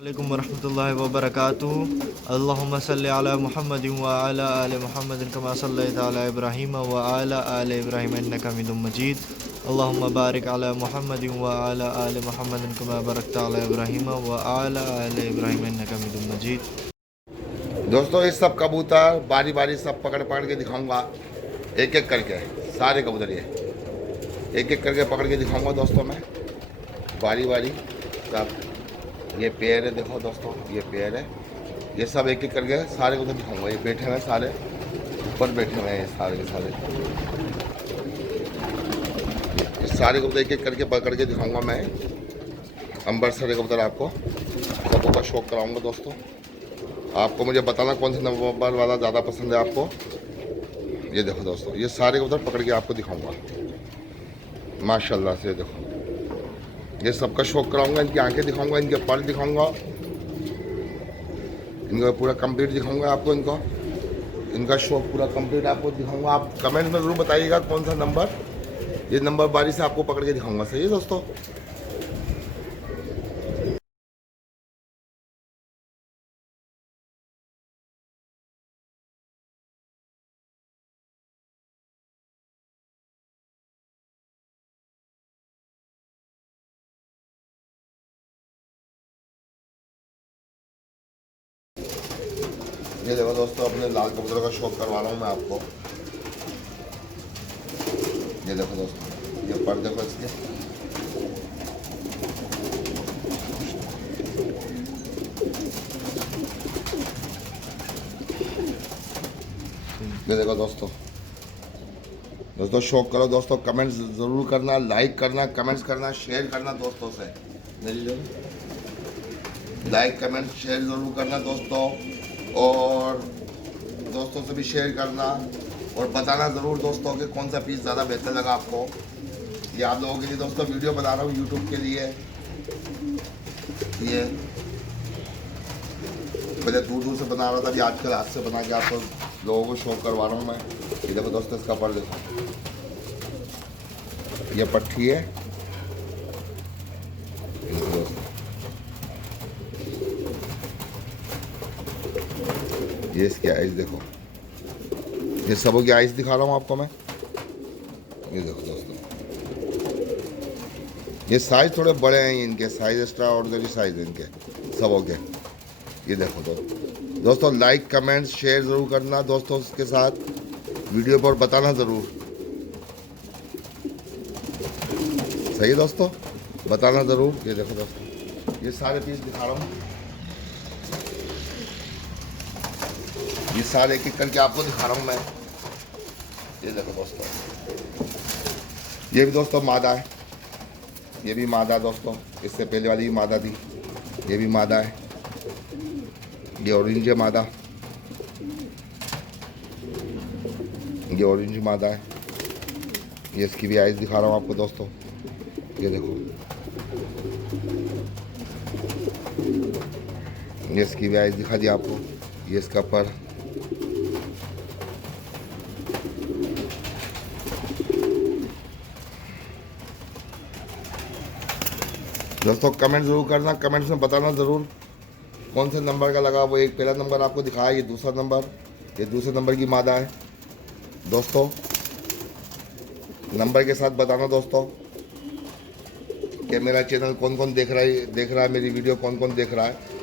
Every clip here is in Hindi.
अलैकुम वरहमतुल्लाहि वबरकातुहू। अल्लाहुम्मा सल्लि अला मुहम्मदिन व अला आलि मुहम्मदिन कमा सल्लैता अला इब्राहीम व अला आलि इब्राहीम इन्नका हमीदुम मजीद। अल्लाहुम्मा बारिक अला मुहम्मदिन व अला आलि मुहम्मदिन कमा बारकता अला इब्राहीम व अला आलि इब्राहीम इन्नका हमीदुम मजीद। दोस्तों ये सब कबूतर बारी बारी सब पकड़ पकड़ के दिखाऊंगा, एक एक करके सारे कबूतर ये एक एक करके पकड़ के दिखाऊंगा दोस्तों मैं बारी बारी सब। ये पेड़ है, देखो दोस्तों ये पेड़ है, ये सब एक एक करके सारे कबूतर दिखाऊंगा। ये बैठे हुए हैं सारे, ऊपर बैठे हुए हैं ये सारे के सारे। ये सारे कबूतर एक एक करके पकड़ के दिखाऊंगा मैं। अंबर सारे कबूतर आपको सबों का शौक कराऊंगा दोस्तों। आपको मुझे बताना कौन से नंबर वाला ज़्यादा पसंद है आपको। ये देखो दोस्तों ये सारे कबूतर पकड़ के आपको दिखाऊंगा माशाल्लाह से। देखो ये सबका शौक कराऊंगा, इनकी आंखें दिखाऊंगा, इनके पर दिखाऊंगा, इनका पूरा कंप्लीट दिखाऊंगा आपको। इनका शौक पूरा कंप्लीट आपको दिखाऊंगा। आप कमेंट में ज़रूर बताइएगा कौन सा नंबर, ये नंबर बारी से आपको पकड़ के दिखाऊंगा। सही है दोस्तों। ये देखो दोस्तों अपने लाल कबूतर का शौक करवा रहा हूँ मैं आपको। ये देखो दोस्तों ये पर देखो इसके, ये देखो दोस्तों। दोस्तों शौक करो दोस्तों, कमेंट्स ज़रूर करना, लाइक करना, कमेंट्स करना, शेयर करना दोस्तों से। लाइक कमेंट शेयर ज़रूर करना दोस्तों, और दोस्तों से भी शेयर करना, और बताना ज़रूर दोस्तों कि कौन सा पीस ज़्यादा बेहतर लगा आपको। ये आप लोगों के लिए दोस्तों वीडियो बना रहा हूँ यूट्यूब के लिए। ये पहले दूर दूर से बना रहा था, अभी आजकल हाथ से बना के आपको लोगों को शौक करवा रहा हूँ मैं। ये देखो दोस्तों इसका पर देखो, ये पट्टी है। ये इसकी आइस देखो, ये सबों की आइस दिखा रहा हूँ आपको मैं। ये देखो दोस्तों ये साइज थोड़े बड़े हैं, इनके साइज एक्स्ट्रा ऑर्डिनरी साइज है इनके सबों के। ये देखो दोस्तों लाइक कमेंट शेयर ज़रूर करना दोस्तों के साथ वीडियो पर, बताना ज़रूर। सही है दोस्तों, बताना ज़रूर। ये देखो दोस्तों ये सारे पीस दिखा रहा हूँ, ये सारे एक एक करके आपको दिखा रहा हूँ मैं। ये देखो दोस्तों ये भी दोस्तों मादा है, ये भी मादा दोस्तों, इससे पहले वाली भी मादा थी, ये भी मादा है। ये ऑरेंज है मादा, ये ऑरेंज मादा है। ये इसकी भी आइस दिखा रहा हूँ आपको दोस्तों। ये देखो ये इसकी भी आइस दिखा दी आपको। ये इसका पर, दोस्तों कमेंट ज़रूर करना, कमेंट्स में बताना ज़रूर कौन से नंबर का लगा। वो एक पहला नंबर आपको दिखाया, ये दूसरा नंबर, ये दूसरे नंबर की मादा है दोस्तों। नंबर के साथ बताना दोस्तों कि मेरा चैनल कौन कौन देख रहा है, मेरी वीडियो कौन कौन देख रहा है।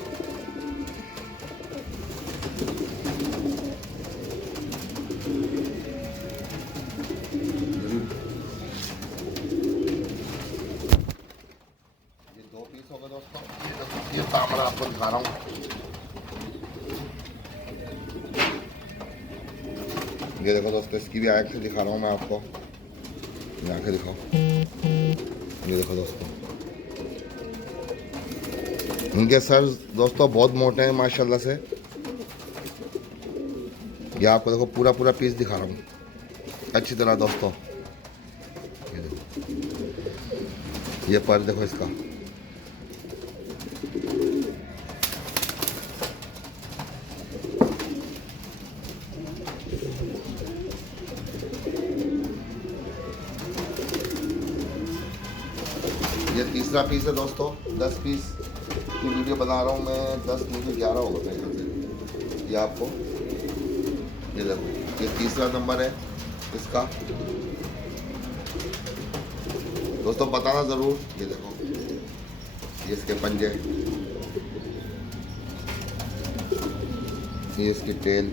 ये दो पीस हो गए दोस्तों। ये तांबड़ा आपको दिखा रहा हूँ। ये देखो दोस्तों इसकी भी आँख से दिखा रहा हूँ मैं आपको, ये आँखें दिखाओ। ये देखो दोस्तों इनके सर दोस्तों बहुत मोटे हैं माशाल्लाह से। ये आपको देखो पूरा पूरा पीस दिखा रहा हूँ अच्छी तरह दोस्तों। ये देखो ये पर देखो इसका, ये तीसरा पीस है दोस्तों, 10 पीस ये वीडियो बना रहा हूँ मैं 10 नहीं तो 11 होगा मेरे ख्याल से। ये आपको ये देखो, ये तीसरा नंबर है इसका। दोस्तों बताना ज़रूर। ये देखो, ये इसके पंजे, ये इसकी टेल,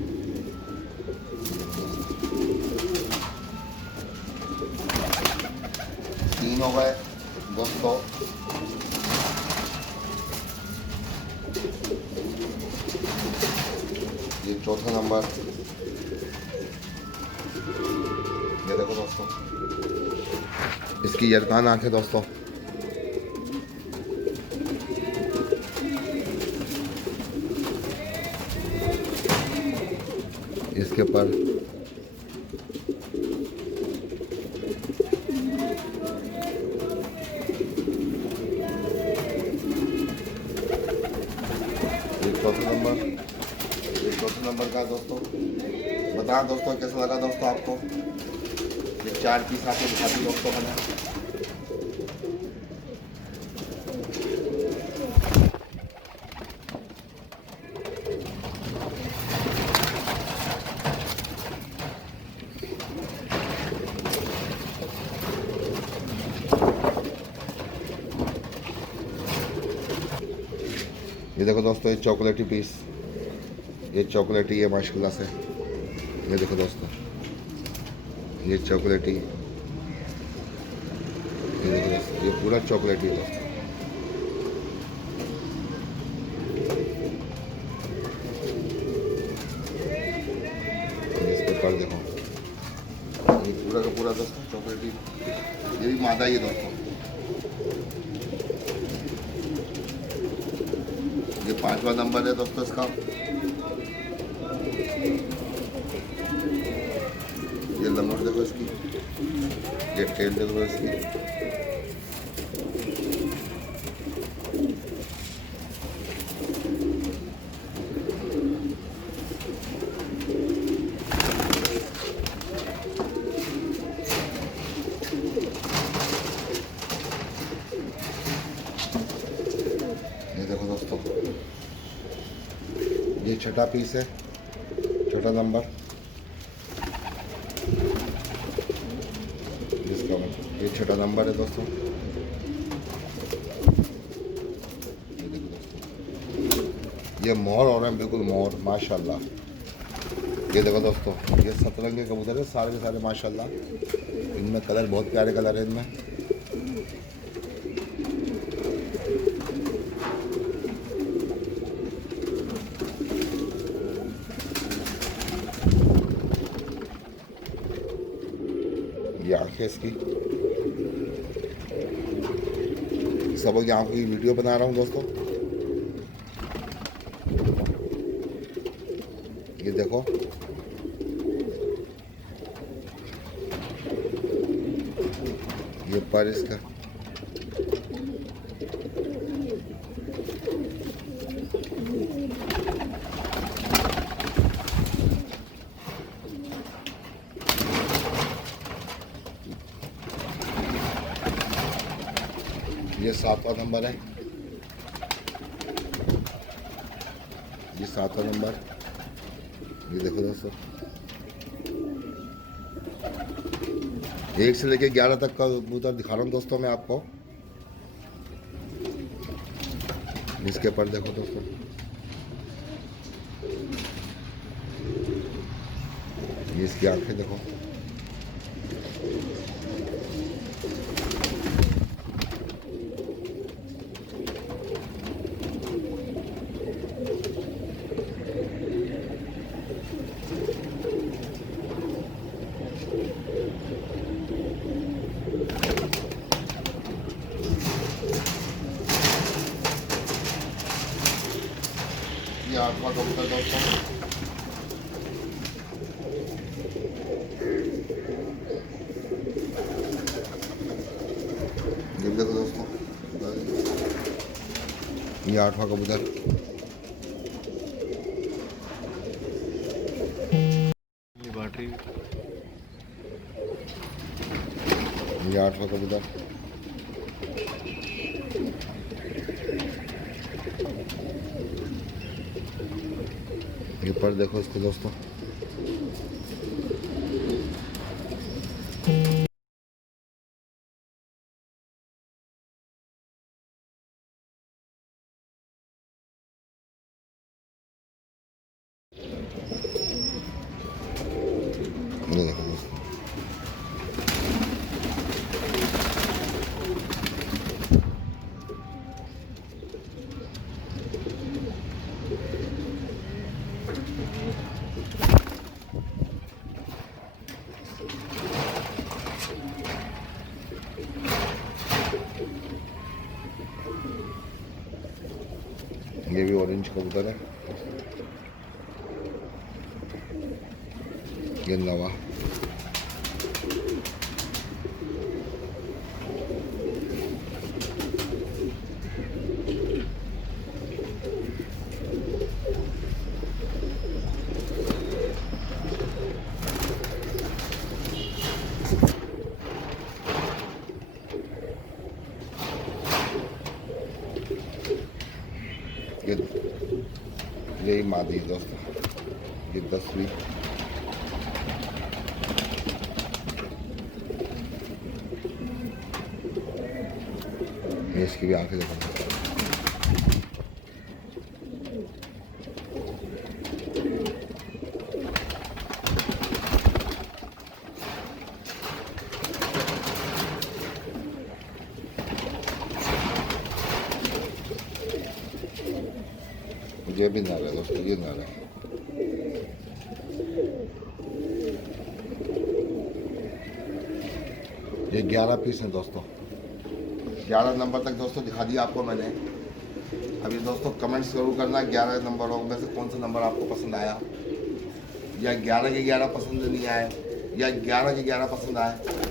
3 हो गए दोस्तों। ये चौथा नंबर, ये देखो दोस्तों, इसकी यरकान आँख है दोस्तों। इसके ऊपर चौथा नंबर, ये चौथे नंबर का दोस्तों। बताना दोस्तों कैसा लगा दोस्तों आपको। ये 4 पीस आके दिखाती दोस्तों मैंने। ये देखो दोस्तों, ये चॉकलेटी पीस, ये चॉकलेटी है माशाल्लाह से। ये देखो दोस्तों, ये चॉकलेटी, ये देखो दोस्तों, ये पूरा चॉकलेटी है दोस्तों। इसके ऊपर देखो, ये पूरा का पूरा दोस्तों चॉकलेटी। ये भी मादा ही है दोस्तों। ये 5वां नंबर है दोस्तों इसका। ये लमोट देखो इसकी, ये टेल देखो इसकी। ये देखो दोस्तों, ये छठा पीस है, छठा नंबर इसका। ये छठा नंबर है दोस्तों। ये देखो दोस्तों, ये मोर हो रहे हैं, बिल्कुल मोर माशाल्लाह। ये देखो दोस्तों, ये सतरंगी कबूतर है सारे के सारे माशाल्लाह। इनमें कलर बहुत प्यारे कलर है इनमें। ये आँखें इसकी, सब की आँखों की वीडियो बना रहा हूँ दोस्तों। ये देखो, ये पर इसका, ये 7वां नंबर है, ये 7वां नंबर। ये देखो दोस्तों, 1 से लेके 11 तक का कबूतर दिखा रहा हूँ दोस्तों मैं आपको। इसके ऊपर देखो दोस्तों, ये इसकी आंखें देखो। ये 8वां कबूतर दोस्तों। ये देखो दोस्तों, ये 8वां कबूतर। ये बैटरी, ये 8वां कबूतर। ये पर देखो इसको दोस्तों, ये देखो दोस्तों, ये भी ऑरेंज कबूतर है, ये नवा, ये मादी है दोस्तों, ये 10वीं, इसकी भी आंखें देखो। ये भी नर है दोस्तों, ये नर है। ये 11 पीस हैं दोस्तों, 11 नंबर तक दोस्तों दिखा दिया आपको मैंने। अभी दोस्तों कमेंट्स जरूर करना 11 नंबरों में से कौन सा नंबर आपको पसंद आया, या 11 के 11 पसंद नहीं आए, या 11 के 11 पसंद आए।